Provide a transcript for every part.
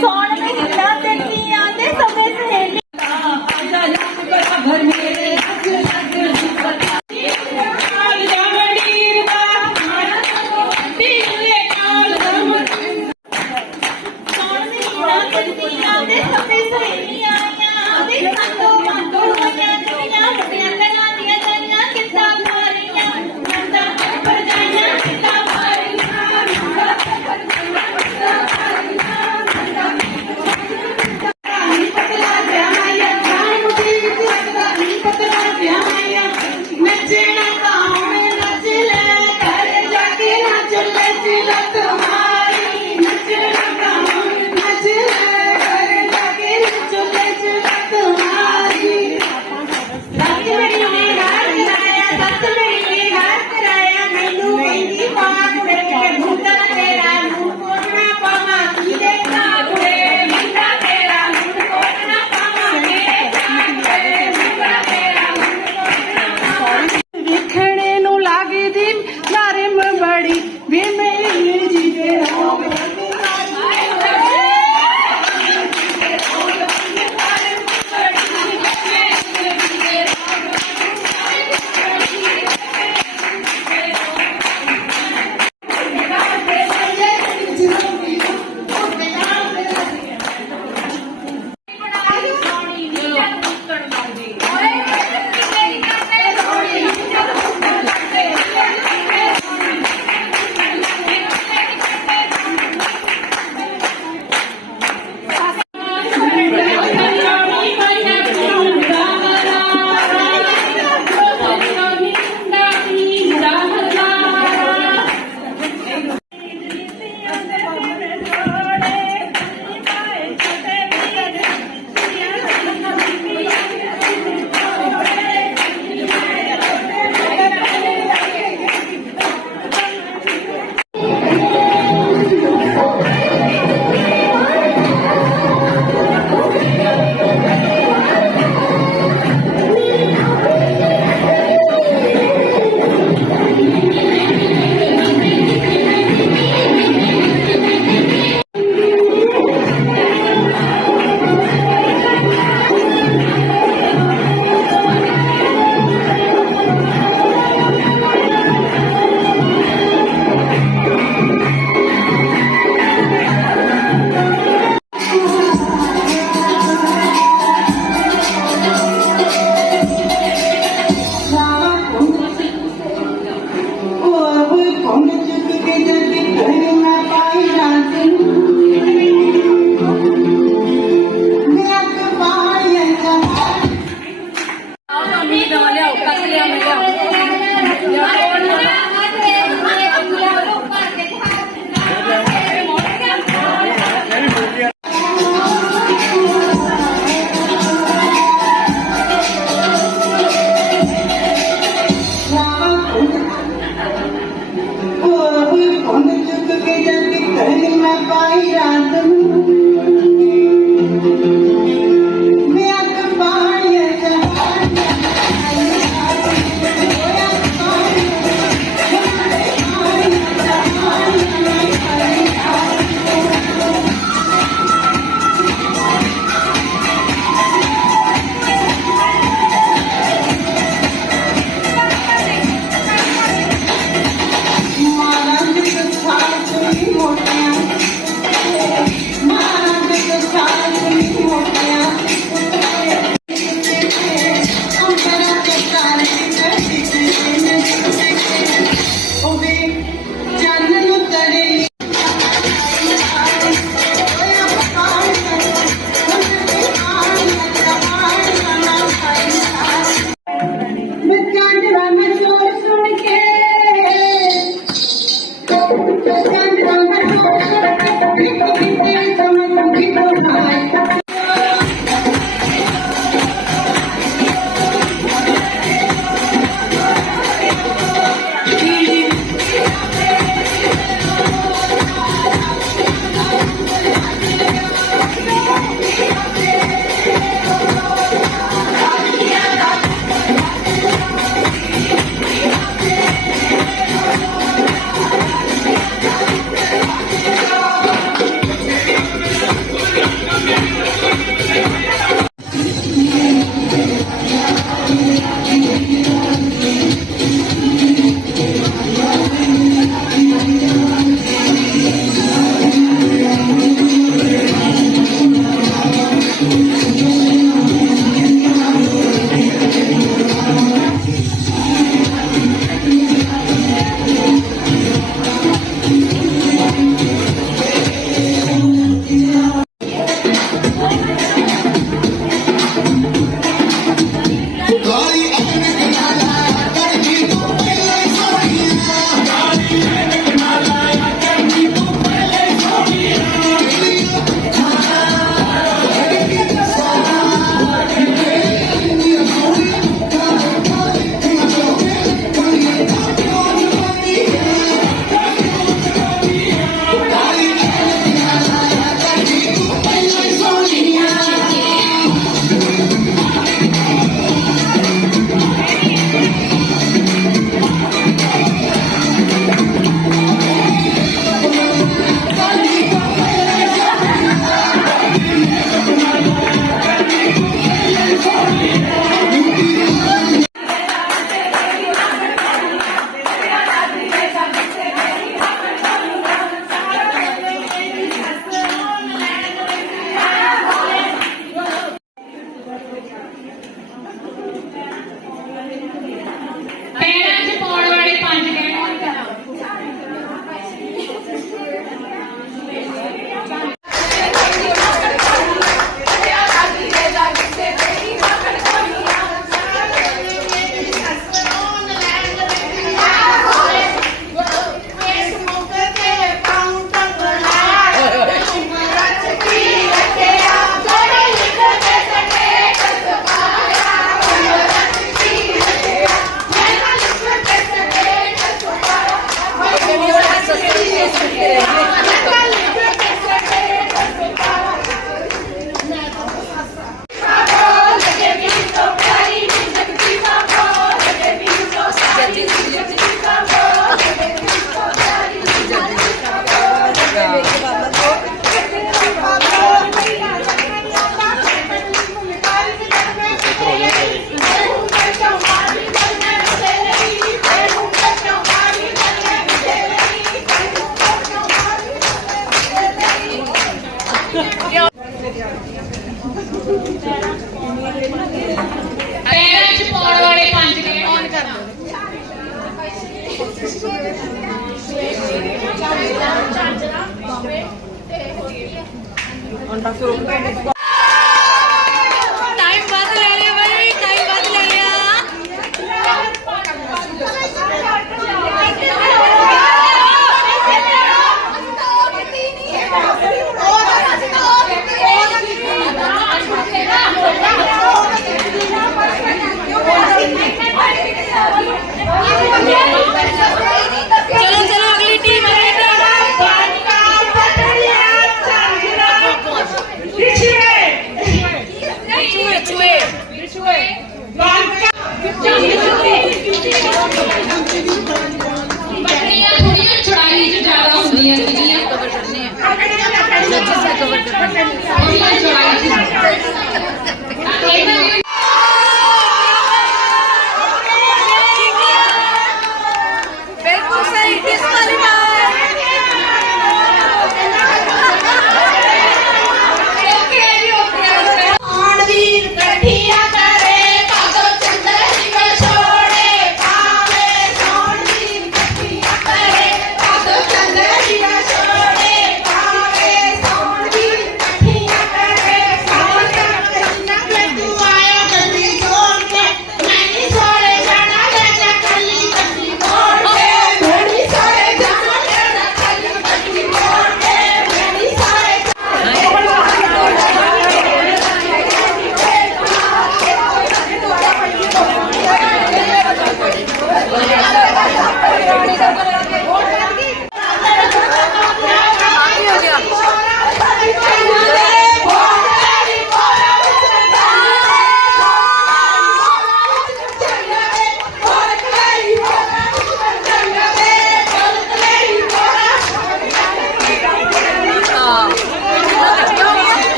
ਕੌਣ ਵੀ ਦਿੱਤਾ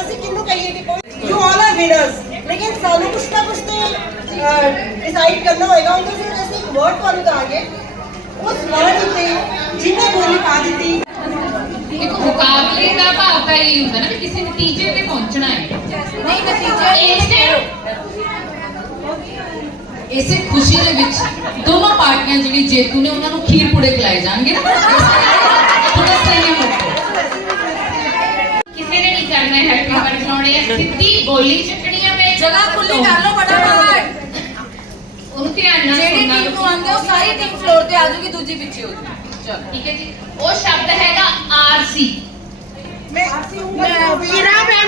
ਪਰਮਿੰਦਰ ਅਸੀਂ ਕਿਹਨੂੰ ਕਹੀਏ ਕਿ ਕੋਈ ਯੂ ਆਲ ਆਰ ਵਿਨਰਸ ਲੇਕਿਨ ਸਾਨੂੰ ਕੁਛ ਨਾ ਕੁਛ ਤੇ ਡਿਸਾਈਡ ਕਰਨਾ ਹੋਏਗਾ। ਉਹਦੇ ਵਿੱਚ ਅਸੀਂ ਇੱਕ ਵਰਡ ਤੁਹਾਨੂੰ ਕਹਾਂਗੇ। ਉਸ ਵਰਡ ਉੱਤੇ ਜਿਹਨੇ ਬੋਲੀ ਪਾ ਦਿੱਤੀ। ਇੱਕ ਮੁਕਾਬਲੇ ਦਾ ਭਾਵ ਤਾਂ ਇਹ ਹੁੰਦਾ ਨਾ ਕਿ ਕਿਸੇ ਨਤੀਜੇ ਤੇ ਪਹੁੰਚਣਾ ਹੈ। ਨਹੀਂ ਨਤੀਜਾ ਇਸੇ ਇਸੇ ਖੁਸ਼ੀ ਦੇ ਵਿੱਚ ਦੋਨੋਂ ਪਾਰਟੀਆਂ ਜਿਹੜੀ ਜੇਤੂ ਨੇ ਉਹਨਾਂ ਨੂੰ ਖੀਰ ਪੂੜੇ ਖਿਲਾਏ ਜਾਣਗੇ ਨਾ। ਥੋੜਾ ਸਹੀ ਹੋ ਨੇ ਨਹੀਂ ਕਰਨਾ ਹੈ? ਹੈਪੀ ਬਰਥਡੇ ਲਾਉਣੇ ਆ। ਸਿੱਧੀ ਬੋਲੀ ਚੱਕਣੀ ਆ ਮੈਂ ਜਗ੍ਹਾ ਖੁੱਲੀ ਕਰ ਲਓ ਫਟਾਫਟ। ਉਹਨੂੰ ਧਿਆਨ ਨਾਲ ਜਿਹੜੀ ਸੁਣਨਾ। ਟੀਮ ਨੂੰ ਆਉਂਦੇ ਉਹ ਸਾਰੀ ਟੀਮ ਫਲੋਰ ਤੇ ਆ ਜਾਊਗੀ ਦੂਜੀ ਪਿੱਛੇ ਹੋ ਜਾਊਗੀ। ਚਲੋ। ਠੀਕ ਹੈ ਜੀ। ਉਹ ਸ਼ਬਦ ਹੈਗਾ ਆਰਸੀ। ਵੀਰਾ ਮੈਂ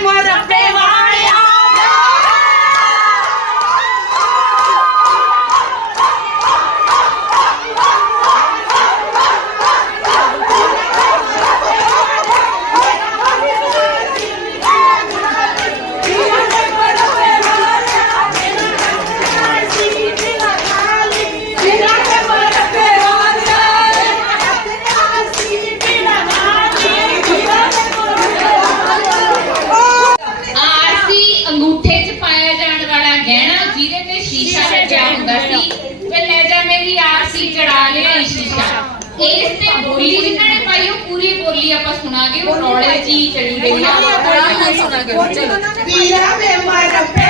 Porque no, no, no,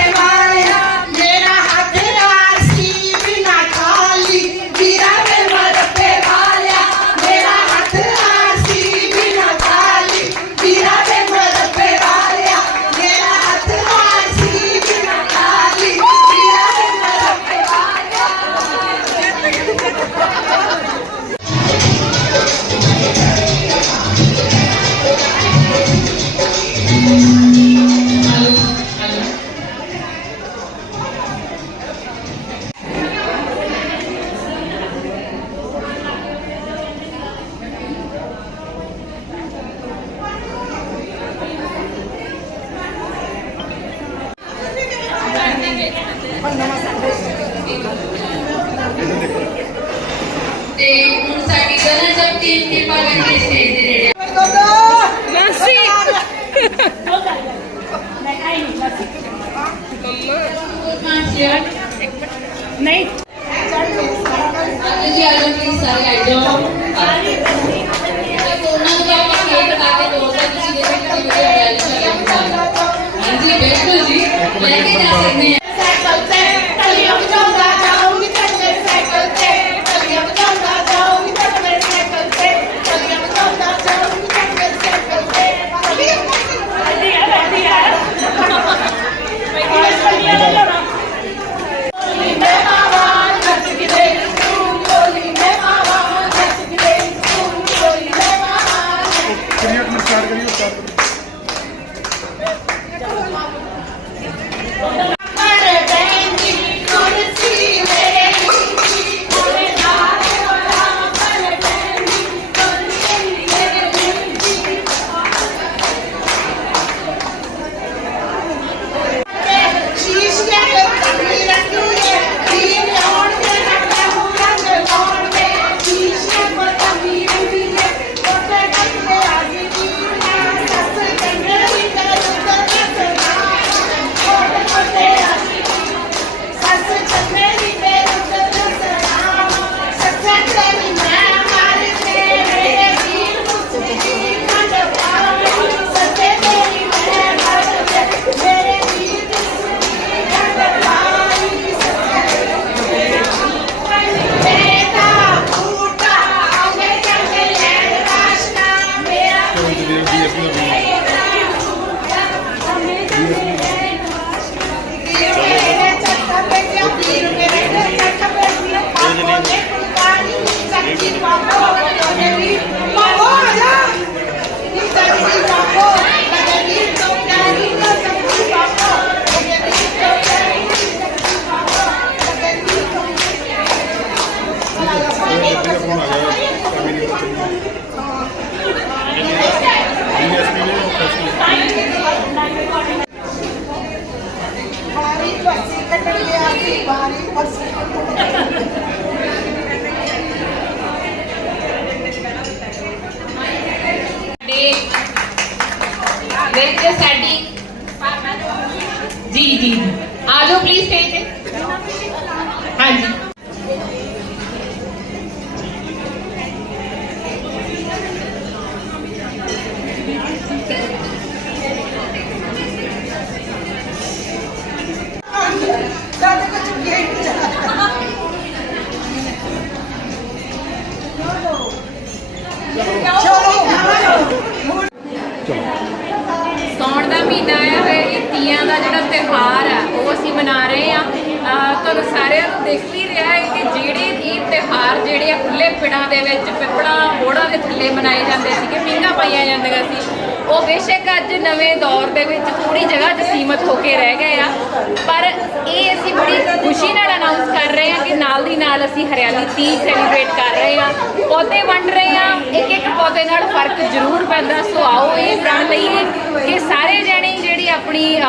ਆਪਣੀ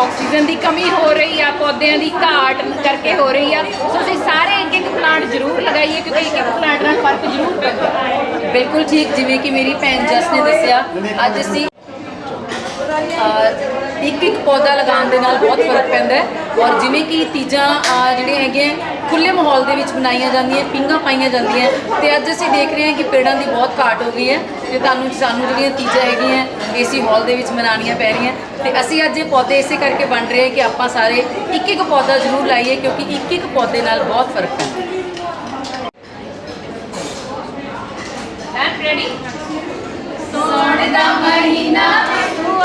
ਆਕਸੀਜਨ ਦੀ ਕਮੀ ਹੋ ਰਹੀ ਆ, ਪੌਦਿਆਂ ਦੀ ਘਾਟ ਕਰਕੇ ਹੋ ਰਹੀ ਆ। ਸੋ ਅਸੀਂ ਸਾਰੇ ਇੱਕ ਇੱਕ ਪਲਾਂਟ ਜ਼ਰੂਰ ਲਗਾਈਏ, ਕਿਉਂਕਿ ਇੱਕ ਇੱਕ ਪਲਾਂਟ ਨਾਲ ਫ਼ਰਕ ਜ਼ਰੂਰ ਪੈਂਦਾ। ਬਿਲਕੁਲ ਠੀਕ, ਜਿਵੇਂ ਕਿ ਮੇਰੀ ਭੈਣ ਜਸ ਨੇ ਦੱਸਿਆ, ਅੱਜ ਅਸੀਂ ਇੱਕ ਇੱਕ ਪੌਦਾ ਲਗਾਉਣ ਦੇ ਨਾਲ ਬਹੁਤ ਫ਼ਰਕ ਪੈਂਦਾ ਹੈ। ਔਰ ਜਿਵੇਂ ਕਿ ਤੀਜਾਂ ਅਹ, ਜਿਹੜੀਆਂ ਹੈਗੀਆਂ ਖੁੱਲੇ ਮਾਹੌਲ ਦੇ ਵਿੱਚ ਬਣਾਈਆਂ ਜਾਂਦੀਆਂ ਪਿੰਗਾਂ ਪਾਈਆਂ ਜਾਂਦੀਆਂ ਤੇ ਅੱਜ ਅਸੀਂ ਦੇਖ ਰਹੇ ਹਾਂ ਕਿ ਪੇੜਾਂ ਦੀ ਬਹੁਤ ਘਾਟ ਹੋ ਗਈ ਹੈ ਤੇ ਤੁਹਾਨੂੰ ਸਾਨੂੰ ਜਿਹੜੀਆਂ ਤੀਜਾਂ ਹੈਗੀਆਂ ਏਸੀ ਹਾਲ ਦੇ ਵਿੱਚ ਮਨਾਉਣੀਆਂ ਪੈ ਰਹੀਆਂ ਤੇ ਅਸੀਂ ਅੱਜ ਇਹ ਪੌਦੇ ਇਸੇ ਕਰਕੇ ਵੰਡ ਰਹੇ ਹਾਂ ਕਿ ਆਪਾਂ ਸਾਰੇ ਇੱਕ ਇੱਕ ਪੌਦਾ ਜ਼ਰੂਰ ਲਾਈਏ ਕਿਉਂਕਿ ਇੱਕ ਇੱਕ ਪੌਦੇ ਨਾਲ ਬਹੁਤ ਫ਼ਰਕ ਪੈਂਦਾ। ਹੈ ਐਂਡ ਰੈਡੀ ਸੋਣ ਦਾ ਮਹੀਨਾ ਤੂੰ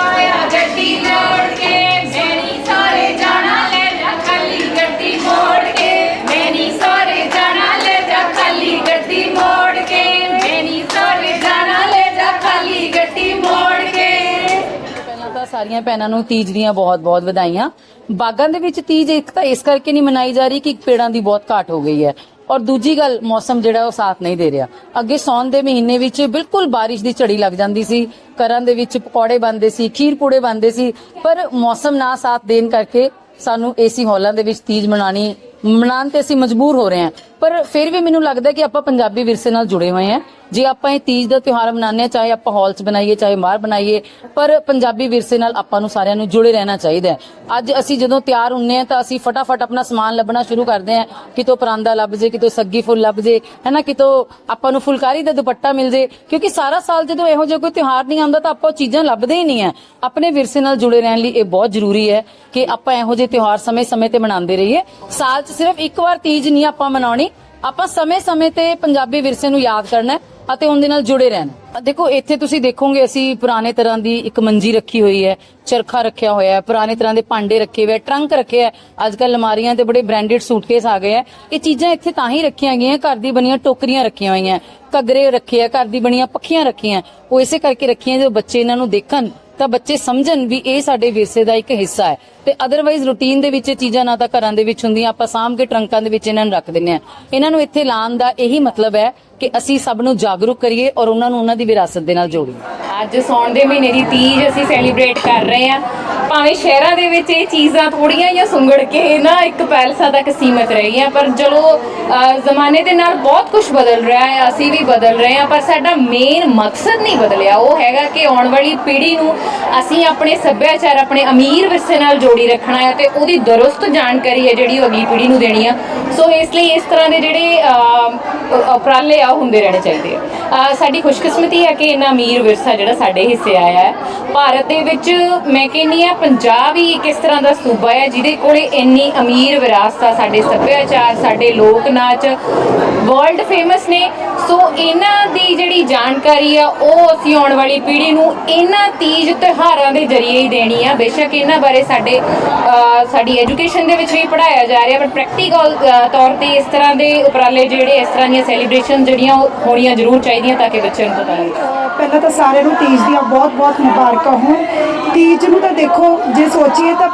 ਸਾਰੀਆਂ ਭੈਣਾਂ ਨੂੰ ਤੀਜ ਦੀਆਂ ਬਹੁਤ-ਬਹੁਤ ਵਧਾਈਆਂ। ਬਾਗਾਂ ਦੇ ਵਿੱਚ ਤੀਜ ਇੱਕ ਤਾਂ ਇਸ ਕਰਕੇ ਨਹੀਂ ਮਨਾਈ ਜਾ ਰਹੀ ਕਿ ਪੇੜਾਂ ਦੀ ਬਹੁਤ ਘਾਟ ਹੋ ਗਈ ਹੈ। ਔਰ ਦੂਜੀ ਗੱਲ, ਮੌਸਮ ਜਿਹੜਾ ਉਹ ਸਾਥ ਨਹੀਂ ਦੇ ਰਿਹਾ। ਅੱਗੇ ਸੌਣ ਦੇ ਮਹੀਨੇ ਵਿੱਚ ਬਿਲਕੁਲ ਬਾਰਿਸ਼ ਦੀ ਝੜੀ ਲੱਗ ਜਾਂਦੀ ਸੀ। ਘਰਾਂ ਦੇ ਵਿੱਚ ਪਕੌੜੇ ਬਣਦੇ ਸੀ, ਖੀਰ ਪੂੜੇ ਬਣਦੇ ਸੀ। ਪਰ ਮੌਸਮ ਨਾ ਸਾਥ ਦੇਣ ਕਰਕੇ ਸਾਨੂੰ ਏਸੀ ਹਾਲਾਂ ਦੇ ਵਿੱਚ ਤੀਜ ਮਨਾਣੀ ਮਨਾਉਣ ਤੇ ਅਸੀਂ ਮਜਬੂਰ ਹੋ ਰਹੇ ਹਾਂ। ਪਰ ਫਿਰ ਵੀ ਮੈਨੂੰ ਲੱਗਦਾ ਕਿ ਆਪਾਂ ਪੰਜਾਬੀ ਵਿਰਸੇ ਨਾਲ ਜੁੜੇ ਹੋਏ ਹਾਂ। ਜੇ ਆਪਾਂ ਇਹ ਤੀਜ ਦਾ ਤਿਉਹਾਰ ਮਨਾਉਂਦੇ ਹਾਂ, ਚਾਹੇ ਆਪਾਂ ਹਾਲ 'ਚ ਬਣਾਈਏ, ਚਾਹੇ ਬਾਹਰ ਬਣਾਈਏ, ਪਰ ਪੰਜਾਬੀ ਵਿਰਸੇ ਨਾਲ ਆਪਾਂ ਨੂੰ ਸਾਰਿਆਂ ਨੂੰ ਜੁੜੇ ਰਹਿਣਾ ਚਾਹੀਦਾ ਹੈ। ਅੱਜ ਅਸੀਂ ਜਦੋਂ ਤਿਆਰ ਹੁੰਨੇ ਆ ਤਾਂ ਅਸੀਂ ਫਟਾਫਟ ਆਪਣਾ ਸਮਾਨ ਲੱਭਣਾ ਸ਼ੁਰੂ ਕਰਦੇ ਹਾਂ। ਕਿਤੋਂ ਪਰਾਂਦਾ ਲੱਭ ਜੇ, ਕਿਤੋਂ ਸੱਗੀ ਫੁੱਲ ਲੱਭ ਜੇ ਹੈਨਾ ਕਿਤੋਂ ਆਪਾਂ ਨੂੰ ਫੁਲਕਾਰੀ ਦਾ ਦੁਪੱਟਾ ਮਿਲ ਜੇ। ਕਿਉਂਕਿ ਸਾਰਾ ਸਾਲ ਜਦੋਂ ਇਹੋ ਜਿਹਾ ਕੋਈ ਤਿਉਹਾਰ ਨਹੀਂ ਆਉਂਦਾ, ਤਾਂ ਆਪਾਂ ਉਹ ਚੀਜ਼ਾਂ ਲੱਭਦੇ ਹੀ ਨਹੀਂ ਆ ਆਪਣੇ ਵਿਰਸੇ ਨਾਲ ਜੁੜੇ ਰਹਿਣ ਲਈ ਇਹ ਬਹੁਤ ਜ਼ਰੂਰੀ ਹੈ ਕਿ ਆਪਾਂ ਇਹੋ ਜਿਹੇ ਤਿਉਹਾਰ ਸਮੇਂ-ਸਮੇਂ ਤੇ ਮਨਾਉਂਦੇ ਰਹੀਏ। ਸਾਲ 'ਚ ਸਿਰਫ ਇੱਕ ਵਾਰ ਤੀਜ ਨਹੀਂ ਆਪਾਂ ਮਨਾਉਣੀ। ਆਪਾਂ ਸਮੇਂ-ਸਮੇਂ ਤੇ ਪੰਜਾਬੀ ਵਿਰਸੇ ਨੂੰ ਯਾਦ ਕਰਨਾ ਅਤੇ ਉਹਦੇ ਨਾਲ ਜੁੜੇ ਰਹਿਣਾ ਦੇਖੋ, ਇੱਥੇ ਤੁਸੀਂ ਦੇਖੋਗੇ ਅਸੀਂ ਪੁਰਾਣੇ ਤਰ੍ਹਾਂ ਦੀ ਇੱਕ ਮੰਜੀ ਰੱਖੀ ਹੋਈ ਹੈ, ਚਰਖਾ ਰੱਖਿਆ ਹੋਇਆ ਹੈ, ਪੁਰਾਣੇ ਤਰ੍ਹਾਂ ਦੇ ਭਾਂਡੇ ਰੱਖੇ ਹੋਏ ਟਰੰਕ ਰੱਖੇ ਹੈ। ਅੱਜ ਕੱਲ ਅਲਮਾਰੀਆਂ ਤੇ ਬੜੇ ਬ੍ਰਾਂਡਡ ਸੂਟਕੇਸ ਆ ਗਏ ਹੈ। ਇਹ ਚੀਜ਼ਾਂ ਇੱਥੇ ਤਾਂ ਹੀ ਰੱਖੀਆਂ ਗਈਆਂ, ਘਰ ਦੀ ਬਣੀਆਂ ਟੋਕਰੀਆਂ ਰੱਖੀਆਂ ਹੋਈਆਂ। ਘੱਗਰੇ ਰੱਖੇ ਆ ਘਰ ਦੀ ਬਣੀਆਂ ਪੱਖੀਆਂ ਰੱਖੀਆਂ। ਉਹ ਇਸੇ ਕਰਕੇ ਰੱਖੀਆਂ ਜੋ ਬੱਚੇ ਇਹਨਾਂ ਨੂੰ ਦੇਖਣ। ਤਾਂ ਬੱਚੇ ਸਮਝਣ ਵੀ ਇਹ ਸਾਡੇ ਵਿਰਸੇ ਦਾ ਇੱਕ ਹਿੱਸਾ ਹੈ। ਤੇ ਅਦਰਵਾਈਜ਼ ਰੁਟੀਨ ਦੇ ਵਿੱਚ ਇਹ ਚੀਜ਼ਾਂ ਨਾ ਤਾਂ ਘਰਾਂ ਦੇ ਵਿੱਚ ਹੁੰਦੀਆਂ, ਆਪਾਂ ਸਾਂਭ ਕੇ ਟਰੰਕਾਂ ਦੇ ਵਿੱਚ ਇਹਨਾਂ ਨੂੰ ਰੱਖ ਦਿੰਨੇ ਆ ਇਹਨਾਂ ਨੂੰ ਇੱਥੇ ਲਾਉਣ ਦਾ ਇਹੀ ਮਤਲਬ ਹੈ ਕਿ ਅਸੀਂ ਸਭ ਨੂੰ ਜਾਗਰੂਕ ਕਰੀਏ ਔਰ ਉਹਨਾਂ ਨੂੰ ਉਹਨਾਂ ਦੀ ਵਿਰਾਸਤ ਦੇ ਨਾਲ ਜੋੜੀਏ। ਅੱਜ ਸੌਣ ਦੇ ਮਹੀਨੇ ਦੀ ਤੀਜ ਅਸੀਂ ਸੈਲੀਬ੍ਰੇਟ ਕਰ ਰਹੇ ਹਾਂ। ਭਾਵੇਂ ਸ਼ਹਿਰਾਂ ਦੇ ਵਿੱਚ ਇਹ ਚੀਜ਼ਾਂ ਥੋੜੀਆਂ ਜਾਂ ਸੁੰਗੜ ਕੇ ਨਾ ਇੱਕ ਪੈਲਸਾ ਤੱਕ ਸੀਮਤ ਰਹੀਆਂ ਪਰ ਚਲੋ ਜ਼ਮਾਨੇ ਦੇ ਨਾਲ ਬਹੁਤ ਕੁਝ ਬਦਲ ਰਿਹਾ ਹੈ ਅਸੀਂ ਵੀ ਬਦਲ ਰਹੇ ਹਾਂ ਪਰ ਸਾਡਾ ਮੇਨ ਮਕਸਦ ਨਹੀਂ ਬਦਲਿਆ। ਉਹ ਹੈਗਾ ਕਿ ਆਉਣ ਵਾਲੀ ਪੀੜ੍ਹੀ ਨੂੰ ਅਸੀਂ ਆਪਣੇ ਸੱਭਿਆਚਾਰ ਆਪਣੇ ਅਮੀਰ ਵਿਰਸੇ ਨਾਲ ਜੋੜੀ ਰੱਖਣਾ ਹੈ ਤੇ ਉਹਦੀ ਦਰੁਸਤ ਜਾਣਕਾਰੀ ਹੈ ਜਿਹੜੀ ਉਹ ਅਗਲੀ ਪੀੜ੍ਹੀ ਨੂੰ ਦੇਣੀ ਆ ਸੋ ਇਸ ਲਈ ਇਸ ਤਰ੍ਹਾਂ ਦੇ ਜਿਹੜੇ ਅਹ, ਉਪਰਾਲੇ ਆ ਹੁੰਦੇ ਰਹਿਣੇ ਚਾਹੀਦੇ ਆ। ਸਾਡੀ ਖੁਸ਼ਕਿਸਮਤੀ ਹੈ ਕਿ ਇੰਨਾ ਅਮੀਰ ਵਿਰਸਾ ਜਿਹੜਾ ਸਾਡੇ ਹਿੱਸੇ ਆਇਆ ਹੈ। ਭਾਰਤ ਦੇ ਵਿੱਚ ਮੈਂ ਕਹਿੰਨੀ ਆ ਪੰਜਾਬ ਹੀ ਇੱਕ ਇਸ ਤਰ੍ਹਾਂ ਦਾ ਸੂਬਾ ਹੈ ਜਿਹਦੇ ਕੋਲੇ ਇੰਨੀ ਅਮੀਰ ਵਿਰਾਸਤ ਆ, ਸਾਡੇ ਸੱਭਿਆਚਾਰ, ਸਾਡੇ ਲੋਕ ਨਾਚ ਵਰਲਡ ਫੇਮਸ ਨੇ। ਸੋ ਇਹਨਾਂ ਦੀ ਜਿਹੜੀ ਜਾਣਕਾਰੀ ਆ, ਉਹ ਅਸੀਂ ਆਉਣ ਵਾਲੀ ਪੀੜ੍ਹੀ ਨੂੰ ਇਹਨਾਂ ਤੀਜ ਤਿਉਹਾਰਾਂ ਦੇ ਜ਼ਰੀਏ ਹੀ ਦੇਣੀ ਆ। ਬੇਸ਼ੱਕ ਇਹਨਾਂ ਬਾਰੇ ਸਾਡੇ ਸਾਡੀ ਐਜੂਕੇਸ਼ਨ ਦੇ ਵਿੱਚ ਵੀ ਪੜਾਇਆ ਜਾ ਰਿਹਾ, ਪਰ ਪ੍ਰੈਕਟੀਕਲ ਤੌਰ ਤੇ ਇਸ ਤਰ੍ਹਾਂ ਦੇ ਉਪਰਾਲੇ ਜਿਹੜੇ, ਇਸ ਤਰ੍ਹਾਂ ਦੀਆਂ ਸੈਲੀਬ੍ਰੇਸ਼ਨ ਜਿਹੜੀਆਂ ਉਹ ਹੋਣੀਆਂ ਜ਼ਰੂਰ ਚਾਹੀਦੀਆਂ ਤਾਂ ਕਿ ਬੱਚਿਆਂ ਨੂੰ ਪਤਾ ਲੱਗੇ। ਪਹਿਲਾਂ ਤਾਂ ਸਾਰਿਆਂ ਨੂੰ ਤੀਜ ਦੀਆਂ ਬਹੁਤ-ਬਹੁਤ ਮੁਬਾਰਕਾਂ ਹੋਣ। ਤੀਜ ਨੂੰ ਤਾਂ ਦੇਖੋ, ਜੇ ਸੋਚੀਏ ਤਾਂ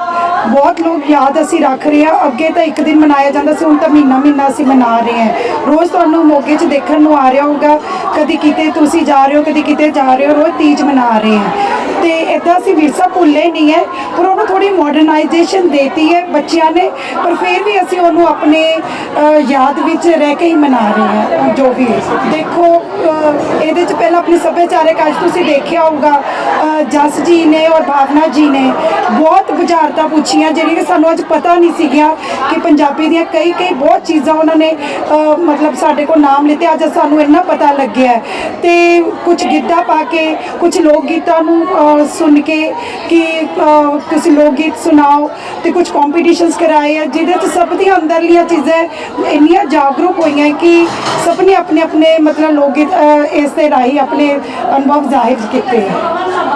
ਬਹੁਤ ਲੋਕ ਯਾਦ ਅਸੀਂ ਰੱਖ ਰਹੇ ਆ ਅੱਗੇ ਤਾਂ ਇੱਕ ਦਿਨ ਮਨਾਇਆ ਜਾਂਦਾ ਸੀ ਹੁਣ ਤਾਂ ਮਹੀਨਾ ਮਹੀਨਾ ਅਸੀਂ ਮਨਾ ਰਹੇ ਹਾਂ। ਰੋਜ਼ ਤੁਹਾਨੂੰ ਮੋਗੇ 'ਚ ਦੇਖਣ ਨੂੰ ਆ ਰਿਹਾ ਹੋਊਗਾ। ਕਦੀ ਕਿਤੇ ਤੁਸੀਂ ਜਾ ਰਹੇ ਹੋ ਕਦੀ ਕਿਤੇ ਜਾ ਰਹੇ ਹੋ ਰੋਜ਼ ਤੀਜ ਮਨਾ ਰਹੇ ਹਾਂ। ਤੇ ਇਦਾਂ ਅਸੀਂ ਵਿਰਸਾ ਭੁੱਲੇ ਨਹੀਂ ਹੈ ਪਰ ਉਹਨੂੰ ਥੋੜੀ ਮਾਡਰਨਾਈਜੇਸ਼ਨ ਦੇਤੀ ਹੈ ਬੱਚਿਆਂ ਨੇ ਪਰ ਫਿਰ ਵੀ ਅਸੀਂ ਉਹਨੂੰ ਆਪਣੇ ਯਾਦ ਵਿੱਚ ਰਹਿ ਕੇ ਹੀ ਮਨਾ ਰਹੇ ਹਾਂ ਜੋ ਵੀ ਦੇਖੋ ਇਹਦੇ 'ਚ ਪਹਿਲਾਂ ਆਪਣੇ ਸੱਭਿਆਚਾਰਕ ਅੱਜ ਤੁਸੀਂ ਦੇਖਿਆ ਹੋਊਗਾ ਅ, ਜਸ ਜੀ ਨੇ ਔਰ ਭਾਵਨਾ ਜੀ ਨੇ ਬਹੁਤ ਬੁਝਾਰਤਾਂ ਪੁੱਛੀਆਂ ਜਿਹੜੀਆਂ ਕਿ ਸਾਨੂੰ ਅੱਜ ਪਤਾ ਨਹੀਂ ਸੀਗੀਆਂ ਕਿ ਪੰਜਾਬੀ ਦੀਆਂ ਕਈ ਕਈ ਬਹੁਤ ਚੀਜ਼ਾਂ ਉਹਨਾਂ ਨੇ ਮਤਲਬ ਸਾਡੇ ਕੋਲ ਨਾਮ ਲਿੱਤੇ, ਅੱਜ ਸਾਨੂੰ ਇੰਨਾ ਪਤਾ ਲੱਗਿਆ ਹੈ। ਤੇ ਕੁਝ ਗਿੱਧਾ ਪਾ ਕੇ ਕੁਝ ਲੋਕ ਗੀਤਾਂ ਨੂੰ ਸੁਣ ਕੇ ਕਿ ਤੁਸੀਂ ਲੋਕ ਗੀਤ ਸੁਣਾਓ ਤੇ ਕੁਝ ਕੰਪੀਟੀਸ਼ਨਸ ਕਰਾਏ ਆ, ਜਿਹਦੇ ਚ ਸਭ ਦੀਆਂ ਅੰਦਰਲੀਆਂ ਚੀਜ਼ਾਂ ਇੰਨੀਆਂ ਜਾਗਰੂਕ ਹੋਈਆਂ ਕਿ ਸਭ ਨੇ ਆਪਣੇ ਆਪਣੇ ਮਤਲਬ ਲੋਕ ਗੀਤ ਇਸ ਦੇ ਰਾਹੀਂ ਆਪਣੇ ਅਨੁਭਵ ਜ਼ਾਹਿਰ ਕੀਤੇ ਆ